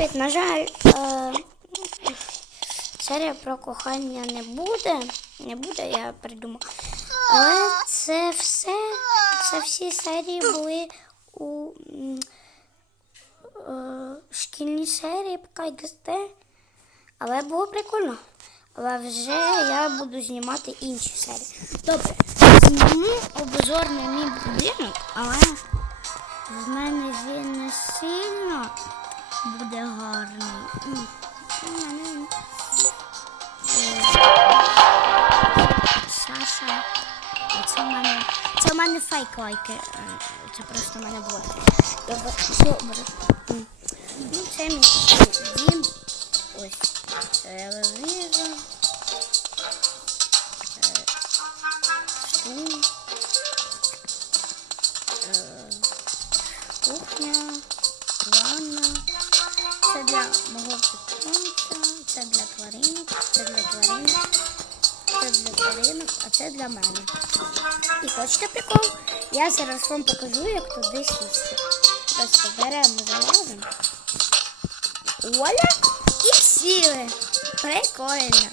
Привіт, на жаль, е, серія про кохання не буде. Не буде, я придумав. Але це все, це всі серії були у е, шкільній серії дасте. Але було прикольно. Але вже я буду знімати інші серії. Добре, зніму обзор на мій будинок, але в мене він не сильно буде гарний. Е, Саша. Це в мене. Це в мене фейк лайки. е, Це просто в мене було. Добре. Ну, це мій дім. Ось телевізор. Е, Стул. Е, Кухня. Це для мого питомця, це для тваринок, це для тваринок, це для тваринок, а це для мене. І хочете прикол? Я зараз вам покажу, як туди сісти. Просто беремо, залазимо. Оля і сіли. Прикольно.